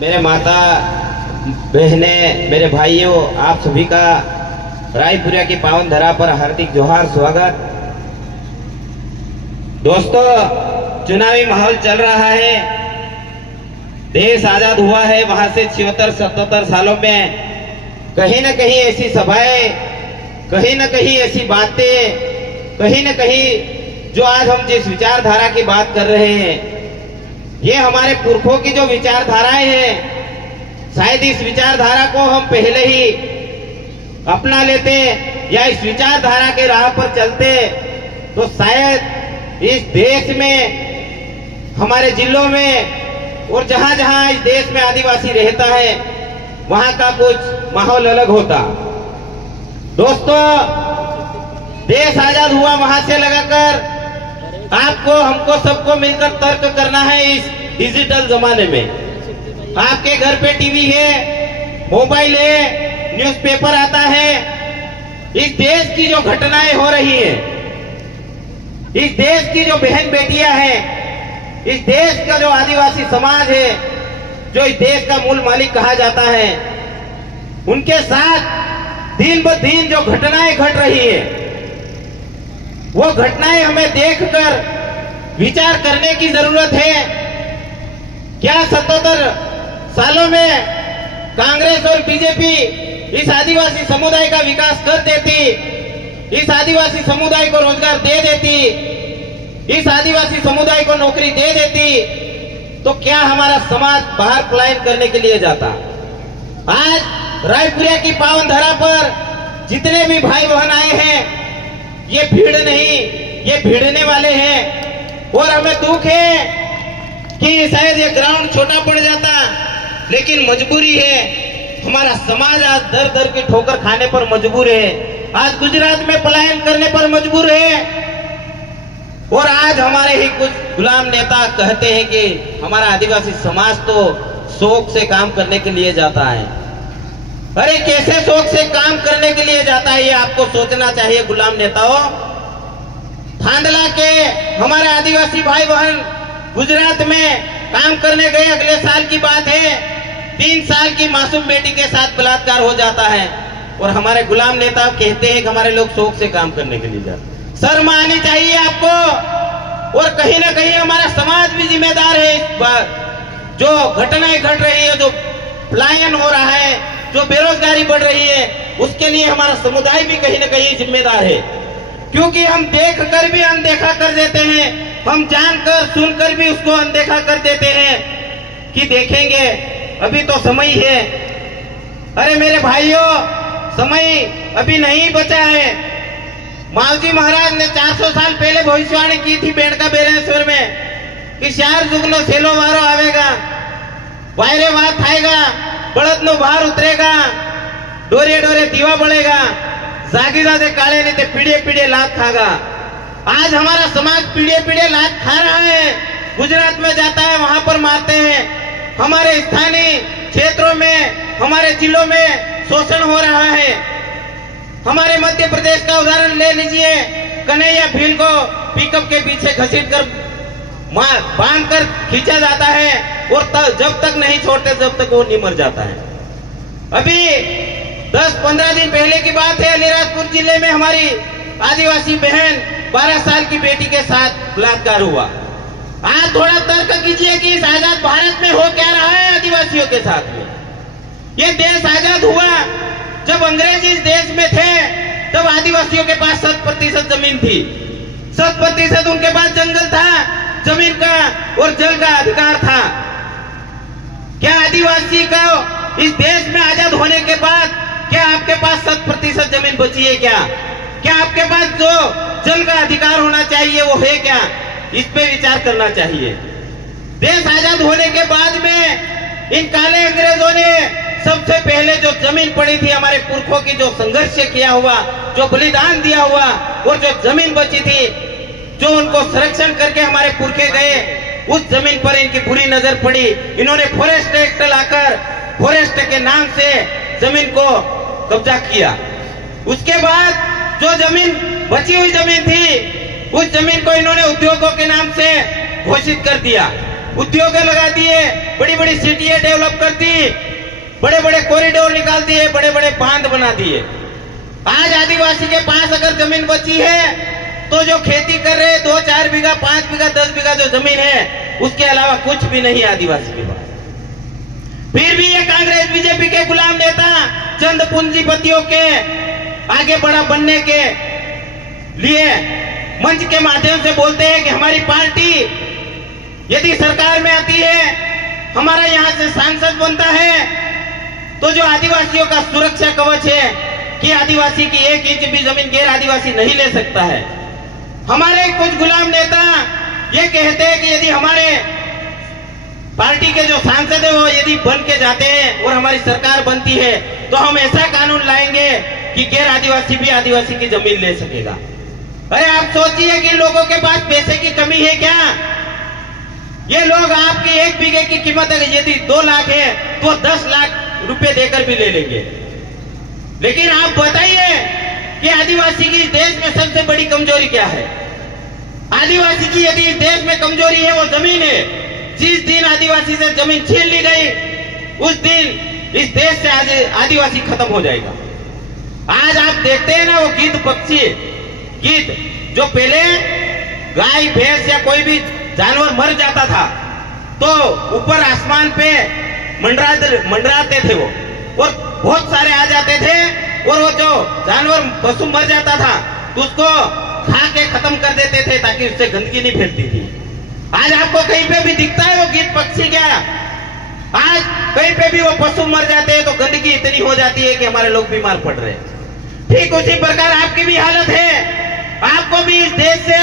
मेरे माता बहनें, मेरे भाइयों, आप सभी का रायपुरिया की पावन धरा पर हार्दिक जोहार, स्वागत। दोस्तों, चुनावी माहौल चल रहा है। देश आजाद हुआ है, वहां से 76-77 सालों में कहीं न कहीं ऐसी सभाएं, कहीं न कहीं ऐसी बातें, कहीं न कहीं जो आज हम जिस विचारधारा की बात कर रहे हैं, ये हमारे पुरखों की जो विचारधाराएं हैं, शायद इस विचारधारा को हम पहले ही अपना लेते या इस विचारधारा के राह पर चलते तो शायद इस देश में, हमारे जिलों में और जहां जहां इस देश में आदिवासी रहता है, वहां का कुछ माहौल अलग होता। दोस्तों, देश आजाद हुआ, वहां से लगाकर आपको, हमको, सबको मिलकर तर्क करना है इस डिजिटल जमाने में। आपके घर पे टीवी है, मोबाइल है, न्यूज़पेपर आता है। इस देश की जो घटनाएं हो रही है, इस देश की जो बहन बेटियां हैं, इस देश का जो आदिवासी समाज है, जो इस देश का मूल मालिक कहा जाता है, उनके साथ दिन ब दिन जो घटनाएं घट रही है, वो घटनाएं हमें देखकर विचार करने की जरूरत है। क्या 77 सालों में कांग्रेस और बीजेपी इस आदिवासी समुदाय का विकास कर देती, इस आदिवासी समुदाय को रोजगार दे देती, इस आदिवासी समुदाय को नौकरी दे देती, तो क्या हमारा समाज बाहर पलायन करने के लिए जाता? आज रायपुरिया की पावन धरा पर जितने भी भाई बहन आए हैं, ये भीड़ नहीं, ये भिड़ने वाले हैं। और हमें दुख है कि शायद ये ग्राउंड छोटा पड़ जाता, लेकिन मजबूरी है। हमारा समाज आज दर दर की ठोकर खाने पर मजबूर है, आज गुजरात में पलायन करने पर मजबूर है। और आज हमारे ही कुछ गुलाम नेता कहते हैं कि हमारा आदिवासी समाज तो शौक से काम करने के लिए जाता है। अरे कैसे शौक से काम करने के लिए जाता है, ये आपको सोचना चाहिए गुलाम नेताओं। थांदला के हमारे आदिवासी भाई बहन गुजरात में काम करने गए, अगले साल की बात है, 3 साल की मासूम बेटी के साथ बलात्कार हो जाता है, और हमारे गुलाम नेता कहते हैं कि हमारे लोग शौक से काम करने के लिए जाते हैं। शर्म आनी चाहिए आपको। और कहीं ना कहीं हमारा समाज भी जिम्मेदार है इस बार। जो घटनाएं घट रही है, जो पलायन हो रहा है, जो बेरोजगारी बढ़ रही है, उसके लिए हमारा समुदाय भी कहीं ना कहीं जिम्मेदार है। क्योंकि हम देख कर भी अनदेखा कर देते हैं, हम जानकर सुनकर भी उसको अनदेखा कर देते हैं कि देखेंगे, अभी तो समय है। अरे मेरे भाइयों, समय अभी नहीं बचा है। मावजी महाराज ने 400 साल पहले भविष्यवाणी की थी बेड़का बेरेश्वर में कि 4 जुगनो सेलो वारो आवेगा, वायरे वात आएगा, बड़द नो बाहर उतरेगा, डोरे डोरे दीवा बढ़ेगा, जागी जाते काले नहीं ते पीढ़े पीढ़े लात खागा। आज हमारा समाज पीढ़े पीढ़े लात खा रहा है। गुजरात में जाता है, वहां पर मारते हैं। हमारे स्थानीय क्षेत्रों में, हमारे जिलों में शोषण हो रहा है। हमारे मध्य प्रदेश का उदाहरण ले लीजिए, कन्हैया भील को पिकअप के पीछे घसीट कर बांध कर खींचा जाता है, और जब तक नहीं छोड़ते जब तक वो नहीं मर जाता है। अभी 10-15 दिन पहले की बात है, अलीराजपुर जिले में हमारी आदिवासी बहन 12 साल की बेटी के साथ बलात्कार हुआ। आज थोड़ा तर्क कीजिए कि इस आजाद भारत में हो क्या रहा है आदिवासियों के साथ में। ये देश आजाद हुआ जब अंग्रेज इस देश में थे, तब आदिवासियों के पास 100% जमीन थी, 100% उनके पास जंगल था, जमीन का और जल का अधिकार था। क्या आदिवासी का इस देश में आजाद होने के बाद क्या आपके पास 100% जमीन बची है? क्या आपके पास जो जल का अधिकार होना चाहिए वो है क्या? इस पे विचार करना चाहिए। देश आजाद होने के बाद में इन काले अंग्रेजों ने सबसे पहले जो जमीन पड़ी थी, हमारे पुरखों की जो संघर्ष किया हुआ, जो बलिदान दिया हुआ, और जो जमीन बची थी, जो उनको संरक्षण करके हमारे पुरखे गए, उस जमीन पर इनकी बुरी नजर पड़ी। इन्होंने फॉरेस्ट एक्ट लाकर फॉरेस्ट के नाम से जमीन को कब्जा किया। उसके बाद जो जमीन बची हुई जमीन थी, उस जमीन को इन्होंने उद्योगों के नाम से घोषित कर दिया। उद्योग लगा दिए, बड़ी बड़ी सिटियां डेवलप कर दी, बड़े बड़े कॉरिडोर निकाल दिए, बड़े बड़े बांध बना दिए। आज आदिवासी के पास अगर जमीन बची है तो जो खेती कर रहे 2-4 बीघा, 5 बीघा, 10 बीघा जो जमीन है, उसके अलावा कुछ भी नहीं आदिवासी के पास। फिर भी ये कांग्रेस बीजेपी के गुलाम नेता चंद पूंजीपतियों के आगे बड़ा बनने के लिए मंच के माध्यम से बोलते हैं कि हमारी पार्टी यदि सरकार में आती है, हमारा यहां से सांसद बनता है, तो जो आदिवासियों का सुरक्षा कवच है कि आदिवासी की 1 इंच भी जमीन गैर आदिवासी नहीं ले सकता है। हमारे कुछ गुलाम नेता ये कहते हैं कि यदि हमारे पार्टी के जो सांसद है वो यदि बन के जाते हैं और हमारी सरकार बनती है तो हम ऐसा कानून लाएंगे कि गैर आदिवासी भी आदिवासी की जमीन ले सकेगा। अरे आप सोचिए कि लोगों के पास पैसे की कमी है क्या? ये लोग आपकी 1 बीघे की कीमत अगर यदि 2 लाख है तो 10 लाख रुपए देकर भी ले लेंगे। लेकिन आप बताइए कि आदिवासी की देश में सबसे बड़ी कमजोरी क्या है? आदिवासी की यदि देश में कमजोरी है वो जमीन है। जिस दिन आदिवासी से जमीन छीन ली गई उस दिन इस देश से आदिवासी खत्म हो जाएगा। आज आप देखते हैं ना वो गिद्ध पक्षी, गिद्ध जो पहले गाय भैंस या कोई भी जानवर मर जाता था तो ऊपर आसमान पे मंडराते थे वो, और बहुत सारे आ जाते थे, और वो जो जानवर पशु मर जाता था तो उसको खा के खत्म कर देते थे ताकि उससे गंदगी नहीं फैलती थी। आज आपको कहीं पे भी दिखता है वो गिद्ध पक्षी क्या? आज कहीं पे भी वो पशु मर जाते हैं तो गंदगी इतनी हो जाती है कि हमारे लोग बीमार पड़ रहे हैं। ठीक उसी प्रकार आपकी भी हालत है। आपको भी इस देश से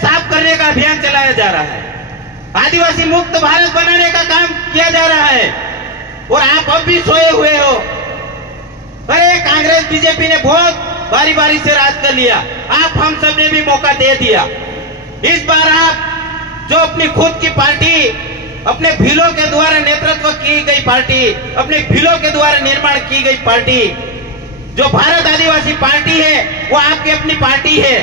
साफ करने का अभियान चलाया जा रहा है, आदिवासी मुक्त भारत बनाने का काम किया जा रहा है, और आप अब भी सोए हुए हो। अरे कांग्रेस बीजेपी ने बहुत बारी बारी से राज कर लिया, आप हम सब ने भी मौका दे दिया। इस बार आप जो अपनी खुद की पार्टी, अपने भीलों के द्वारा नेतृत्व की गई पार्टी, अपने भीलों के द्वारा निर्माण की गई पार्टी जो भारत आदिवासी पार्टी है, वो आपकी अपनी पार्टी है।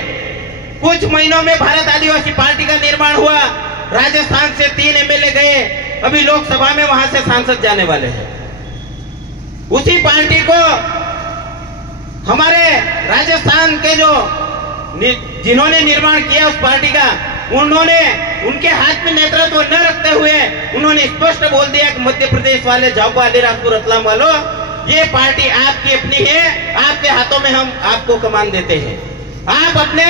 कुछ महीनों में भारत आदिवासी पार्टी का निर्माण हुआ, राजस्थान से 3 एमएलए गए, अभी लोकसभा में वहां से सांसद जाने वाले हैं। उसी पार्टी को हमारे राजस्थान के जो जिन्होंने निर्माण किया उस पार्टी का, उन्होंने उनके हाथ में नेतृत्व न रखते हुए उन्होंने स्पष्ट बोल दिया कि मध्य प्रदेश वाले झाबुआ, अलीराजपुर, रतलाम वालों, ये पार्टी आपकी अपनी है, आपके हाथों में हम आपको कमान देते हैं। आप अपने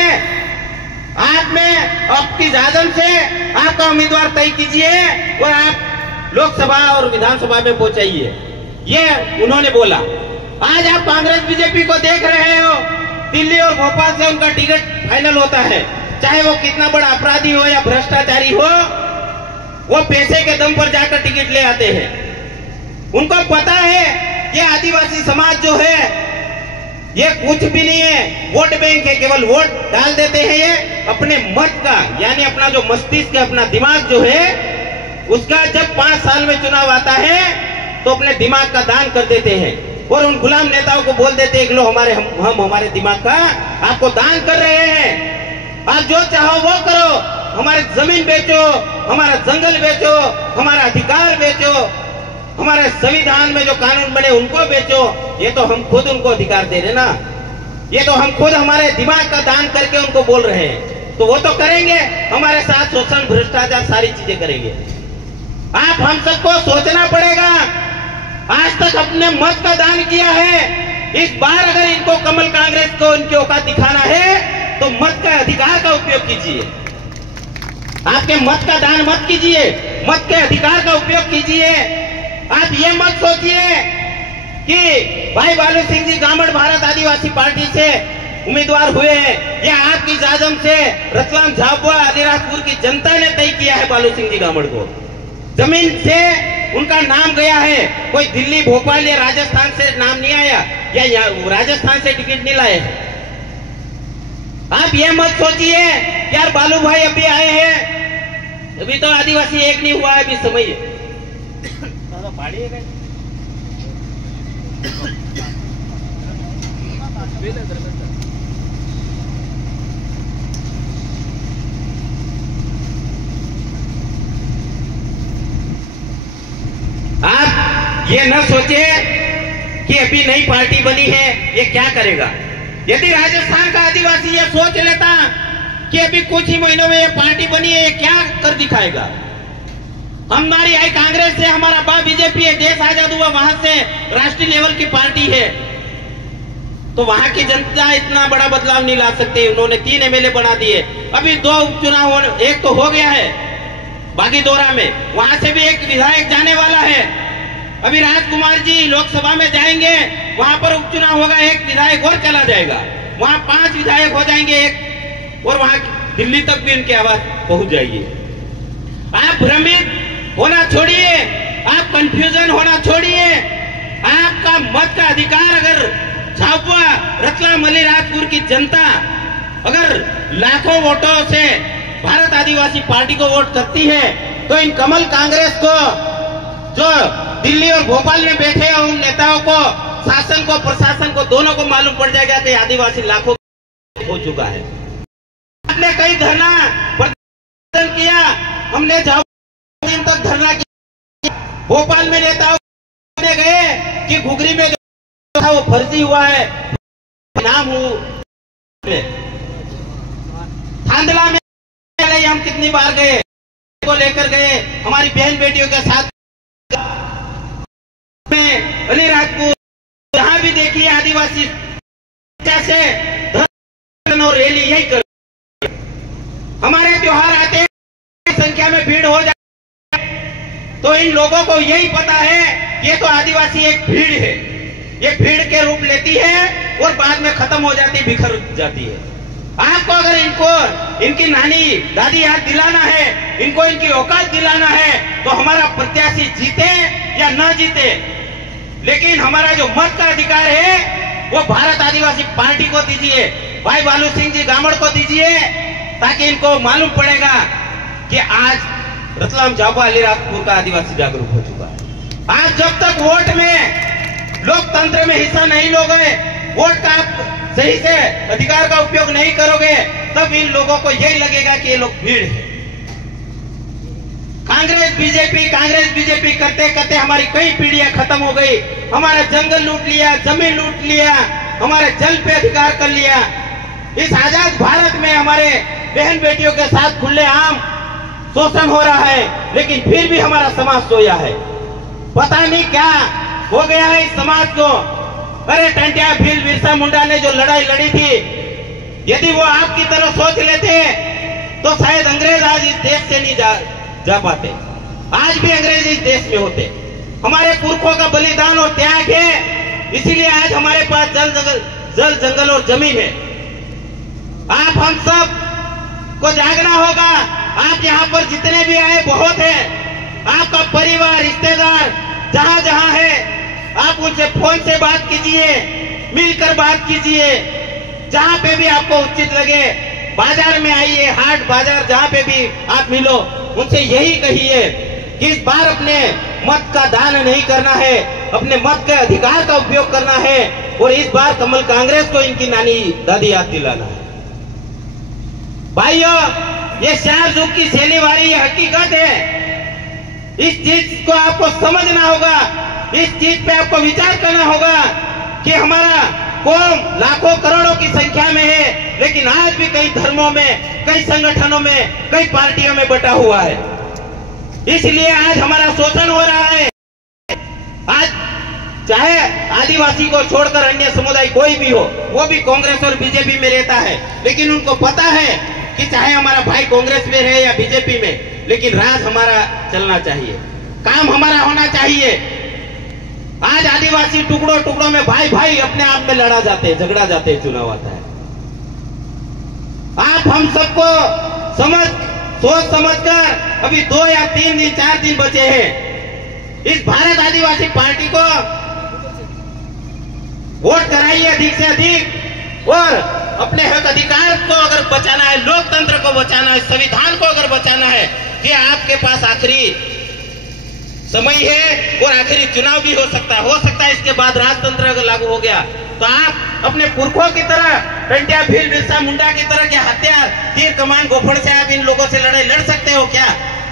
आप में आपकी जादम से आपका उम्मीदवार तय कीजिए और आप लोकसभा और विधानसभा में पहुंचाइए, ये उन्होंने बोला। आज आप कांग्रेस बीजेपी को देख रहे हो, दिल्ली और भोपाल से उनका टिकट फाइनल होता है, चाहे वो कितना बड़ा अपराधी हो या भ्रष्टाचारी हो, वो पैसे के दम पर जाकर टिकट ले आते हैं। उनको पता है ये आदिवासी समाज जो है ये कुछ भी नहीं है, वोट बैंक है, केवल वोट डाल देते हैं। ये अपने मत का यानी अपना जो मस्तिष्क, अपना दिमाग जो है उसका जब 5 साल में चुनाव आता है तो अपने दिमाग का दान कर देते हैं और उन गुलाम नेताओं को बोल देते हैं कि लो हम हमारे दिमाग का आपको दान कर रहे हैं, आप जो चाहो वो करो, हमारे जमीन बेचो, हमारा जंगल बेचो, हमारा अधिकार बेचो, हमारे संविधान में जो कानून बने उनको बेचो। ये तो हम खुद उनको अधिकार दे रहे ना, ये तो हम खुद हमारे दिमाग का दान करके उनको बोल रहे हैं, तो वो तो करेंगे हमारे साथ शोषण, भ्रष्टाचार, सारी चीजें करेंगे। आप हम सबको सोचना पड़ेगा। आज तक अपने मत का दान किया है, इस बार अगर इनको कमल कांग्रेस को इनकी औकात दिखाना है तो मत का अधिकार का उपयोग कीजिए। आपके मत का दान मत कीजिए, मत के अधिकार का उपयोग कीजिए। आप ये मत सोचिए कि भाई बालू सिंह जी गामड़ भारत आदिवासी पार्टी से उम्मीदवार हुए हैं, या आपकी जाजम से रतलाम, झाबुआ, अलीराजपुर की जनता ने तय किया है बालू सिंह जी गामड़ को। जमीन से उनका नाम गया है, कोई दिल्ली, भोपाल या राजस्थान से नाम नहीं आया, या राजस्थान से टिकट नहीं लाए। आप ये मत सोचिए यार बालू भाई अभी आए हैं, अभी तो आदिवासी एक नहीं हुआ है, अभी समझिए पाड़िए गए। ये न सोचे कि अभी नई पार्टी बनी है ये क्या करेगा। यदि राजस्थान का आदिवासी ये सोच लेता कि अभी कुछ ही महीनों में ये पार्टी बनी है, ये क्या कर दिखाएगा। हमारी आई कांग्रेस से, हमारा बा बीजेपी है, देश आजाद हुआ वहां से राष्ट्रीय लेवल की पार्टी है, तो वहां की जनता इतना बड़ा बदलाव नहीं ला सकते। उन्होंने 3 एमएलए बना दिए। अभी 2 उपचुनाव, एक तो हो गया है बागीदोरा में, वहां से भी एक विधायक जाने वाला है। अभी राजकुमार जी लोकसभा में जाएंगे, वहां पर उपचुनाव होगा, एक विधायक और चला जाएगा, वहां 5 विधायक हो जाएंगे, एक और वहां दिल्ली तक भी उनकी आवाज पहुंच जाएगी। आप भ्रमित होना छोड़िए, आप कंफ्यूजन होना छोड़िए। आपका मत का अधिकार अगर झाबुआ, रतलाम, अलीराजपुर की जनता अगर लाखों वोटों से भारत आदिवासी पार्टी को वोट करती है, तो इन कमल कांग्रेस को, जो दिल्ली और भोपाल में बैठे हैं, उन नेताओं को, शासन को, प्रशासन को, दोनों को मालूम पड़ जाएगा कि आदिवासी लाखों हो चुका है। हमने कई धरना प्रदर्शन किया, हमने दिन तक धरना किया। भोपाल में नेताओं ने गए कि घुघरी में जो था वो फर्जी हुआ है, नाम हूं। थांदला में हम कितनी बार गए, को लेकर गए, हमारी बहन बेटियों के साथ में अलीराजपुर, जहां भी देखिए आदिवासी से और रैली यही कर। हमारे त्योहार आते हैं, संख्या में भीड़ हो जाए, तो इन लोगों को यही पता है ये तो आदिवासी एक भीड़ है, ये भीड़ के रूप लेती है और बाद में खत्म हो जाती, बिखर जाती है। आपको अगर इनको इनकी नानी दादी याद दिलाना है, इनको इनकी औकात दिलाना है, तो हमारा प्रत्याशी जीते या न जीते, लेकिन हमारा जो मत का अधिकार है वो भारत आदिवासी पार्टी को दीजिए, भाई बालू सिंह जी गामड़ को दीजिए, ताकि इनको मालूम पड़ेगा कि आज रतलाम, झाबुआ, अलीराजपुर का आदिवासी जागरूक हो चुका है। आज जब तक वोट में, लोकतंत्र में हिस्सा नहीं लोगे, वोट का सही से अधिकार का उपयोग नहीं करोगे, तब इन लोगों को यही लगेगा कि ये लोग भीड़ है। कांग्रेस बीजेपी करते करते हमारी कई पीढ़ियां खत्म हो गई। हमारा जंगल लूट लिया, जमीन लूट लिया, हमारे जल पे अधिकार कर लिया। इस आजाद भारत में हमारे बहन बेटियों के साथ खुलेआम शोषण हो रहा है, लेकिन फिर भी हमारा समाज सोया है। पता नहीं क्या हो गया है इस समाज को। अरे टंटिया भील बिरसा मुंडा ने जो लड़ाई लड़ी थी, यदि वो आपकी तरह सोच लेते तो शायद अंग्रेज आज इस देश से नहीं जा पाते, आज भी अंग्रेज इस देश में होते। हमारे पुरखों का बलिदान और त्याग है, इसीलिए आज हमारे पास जल जंगल और जमीन है। आप हम सब को जागना होगा। आप यहाँ पर जितने भी आए बहुत है, आपका परिवार, रिश्तेदार जहां जहां है, आप उनसे फोन से बात कीजिए, मिलकर बात कीजिए, जहां पे भी आपको उचित लगे। बाजार में आइए, हाट बाजार जहां पे भी आप मिलो, उनसे यही कहिए कि इस बार अपने मत का दान नहीं करना है, अपने मत के अधिकार का उपयोग करना है, और इस बार कमल कांग्रेस को इनकी नानी दादी याद दिलाना है। भाइयों, ये शाह युग की शैली वाली ये हकीकत है। इस चीज को आपको समझना होगा, इस चीज पे आपको विचार करना होगा कि हमारा कौम लाखों करोड़ों की संख्या में है, लेकिन आज भी कई धर्मों में, कई संगठनों में, कई पार्टियों में बटा हुआ है। इसलिए आज हमारा शोषण हो रहा है। आज चाहे आदिवासी को छोड़कर अन्य समुदाय कोई भी हो, वो भी कांग्रेस और बीजेपी में रहता है, लेकिन उनको पता है कि चाहे हमारा भाई कांग्रेस में रहे या बीजेपी में, लेकिन राज हमारा चलना चाहिए, काम हमारा होना चाहिए। आज आदिवासी टुकड़ों टुकड़ों में भाई भाई अपने आप में लड़ा जाते हैं, झगड़ा जाते हैं, चुनाव आता है। आप हम सबको सोच समझकर अभी 2 या 3 दिन 4 दिन बचे हैं, इस भारत आदिवासी पार्टी को वोट कराइए अधिक से अधिक, और अपने हक अधिकार को अगर बचाना है, लोकतंत्र को बचाना है, संविधान को अगर बचाना है, कि आपके पास आखिरी समय है और आखिरी चुनाव भी हो सकता है, इसके बाद राजतंत्र अगर लागू हो गया तो आप अपने पुरखों की तरह, टंटिया भील बिरसा मुंडा की तरह के हथियार, तीर कमान गोफड़ से आप इन लोगों से लड़ाई लड़ सकते हो क्या?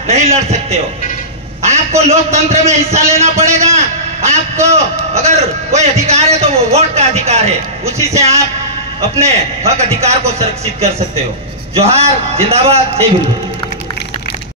नहीं लड़ सकते हो। आपको लोकतंत्र में हिस्सा लेना पड़ेगा, वोट का अधिकार है, उसी से आप अपने हक अधिकार को सुरक्षित कर सकते हो। जोहार, जिंदाबाद, जय हिंद।